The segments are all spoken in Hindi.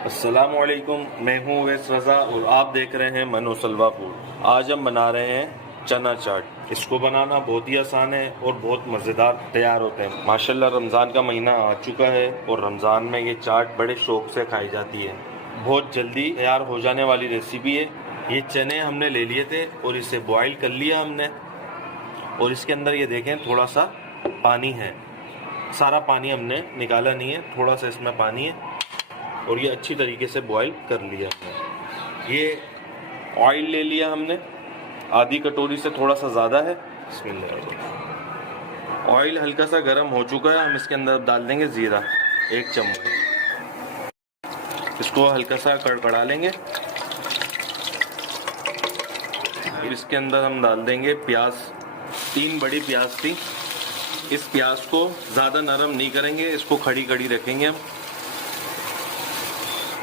अस्सलामुअलैकुम, मैं हूँ वैस रज़ा और आप देख रहे हैं मनो सलवा फूड। आज हम बना रहे हैं चना चाट। इसको बनाना बहुत ही आसान है और बहुत मज़ेदार तैयार होते हैं। माशाल्लाह रमज़ान का महीना आ चुका है और रमज़ान में ये चाट बड़े शौक़ से खाई जाती है। बहुत जल्दी तैयार हो जाने वाली रेसिपी है। ये चने हमने ले लिए थे और इसे बॉयल कर लिया हमने, और इसके अंदर ये देखें थोड़ा सा पानी है। सारा पानी हमने निकाला नहीं है, थोड़ा सा इसमें पानी है और ये अच्छी तरीके से बॉईल कर लिया हमने। ये ऑयल ले लिया हमने, आधी कटोरी से थोड़ा सा ज़्यादा है। बिस्मिल्लाह। ऑयल हल्का सा गर्म हो चुका है, हम इसके अंदर डाल देंगे ज़ीरा 1 चम्मच। इसको हल्का सा कड़कड़ा लेंगे। फिर इसके अंदर हम डाल देंगे प्याज। 3 बड़ी प्याज थी। इस प्याज को ज़्यादा नरम नहीं करेंगे, इसको खड़ी खड़ी रखेंगे हम।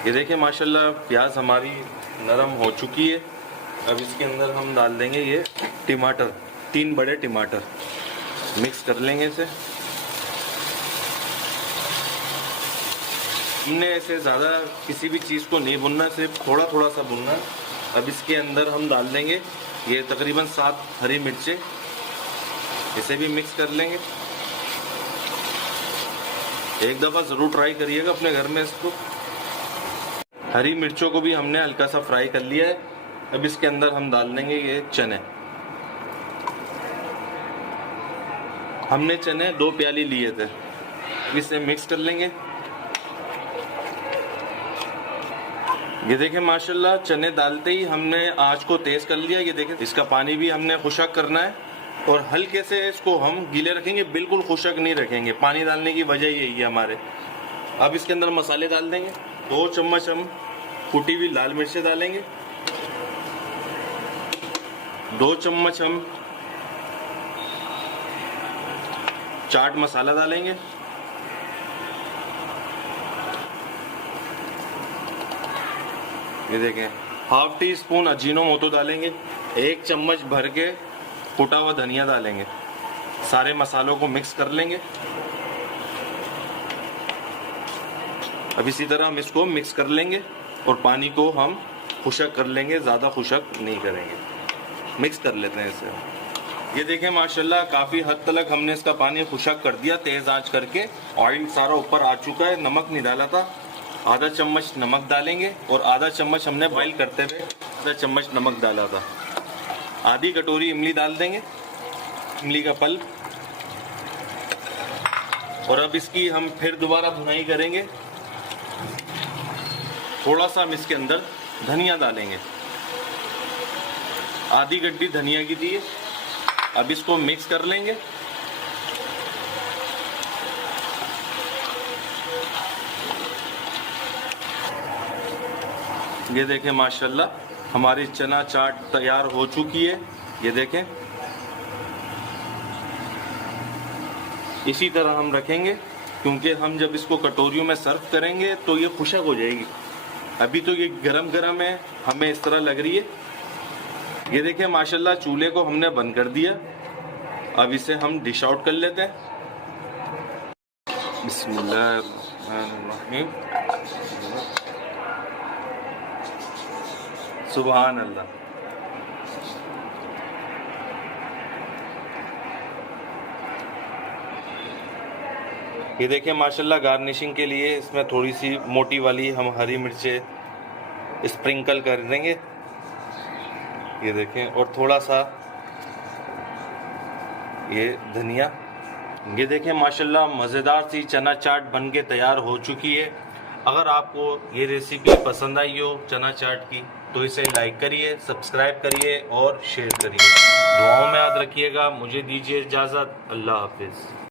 ये देखिए माशाल्लाह प्याज हमारी नरम हो चुकी है। अब इसके अंदर हम डाल देंगे ये टमाटर, 3 बड़े टमाटर। मिक्स कर लेंगे इसे। हमने ऐसे ज़्यादा किसी भी चीज़ को नहीं भुनना, सिर्फ थोड़ा थोड़ा सा भुनना। अब इसके अंदर हम डाल देंगे ये तकरीबन 7 हरी मिर्चें। इसे भी मिक्स कर लेंगे। एक दफ़ा ज़रूर ट्राई करिएगा अपने घर में इसको। हरी मिर्चों को भी हमने हल्का सा फ्राई कर लिया है। अब इसके अंदर हम डाल देंगे ये चने। हमने चने 2 प्याली लिए थे। इसे मिक्स कर लेंगे। ये देखें माशाल्लाह चने डालते ही हमने आंच को तेज कर लिया। ये देखें इसका पानी भी हमने खुशक करना है और हल्के से इसको हम गीले रखेंगे, बिल्कुल खुशक नहीं रखेंगे। पानी डालने की वजह यही है हमारे। अब इसके अंदर मसाले डाल देंगे। 2 चम्मच हम कुटी हुई लाल मिर्चें डालेंगे। 2 चम्मच हम चाट मसाला डालेंगे। ये देखें ½ टीस्पून अजीनोमोटो डालेंगे। 1 चम्मच भर के कुटा हुआ धनिया डालेंगे। सारे मसालों को मिक्स कर लेंगे। अब इसी तरह हम इसको मिक्स कर लेंगे और पानी को हम खुशक कर लेंगे, ज़्यादा खुशक नहीं करेंगे। मिक्स कर लेते हैं इसे। ये देखें माशाल्लाह काफ़ी हद तक हमने इसका पानी खुशक कर दिया तेज़ आंच करके। ऑयल सारा ऊपर आ चुका है। नमक नहीं डाला था, ½ चम्मच नमक डालेंगे और ½ चम्मच हमने बॉईल करते हुए ½ चम्मच नमक डाला था। आधी कटोरी इमली डाल देंगे, इमली का पल्प। और अब इसकी हम फिर दोबारा भुनाई करेंगे। थोड़ा सा हम इसके अंदर धनिया डालेंगे, आधी गड्डी धनिया की दी है। अब इसको मिक्स कर लेंगे। ये देखें माशाल्लाह हमारी चना चाट तैयार हो चुकी है। ये देखें इसी तरह हम रखेंगे, क्योंकि हम जब इसको कटोरियों में सर्व करेंगे तो ये खुशक हो जाएगी। अभी तो ये गरम गरम है, हमें इस तरह लग रही है। ये देखिए माशाल्लाह चूल्हे को हमने बंद कर दिया। अब इसे हम डिश आउट कर लेते हैं। बिस्मिल्लाहिर्रहमानिर्रहीम। सुभान अल्लाह। ये देखिए माशाल्लाह गार्निशिंग के लिए इसमें थोड़ी सी मोटी वाली हम हरी मिर्चें स्प्रिंकल कर देंगे। ये देखें, और थोड़ा सा ये धनिया। ये देखें माशाल्लाह मज़ेदार सी चना चाट बनके तैयार हो चुकी है। अगर आपको ये रेसिपी पसंद आई हो चना चाट की तो इसे लाइक करिए, सब्सक्राइब करिए और शेयर करिए। दुआओं में याद रखिएगा। मुझे दीजिए इजाज़त। अल्लाह हाफिज़।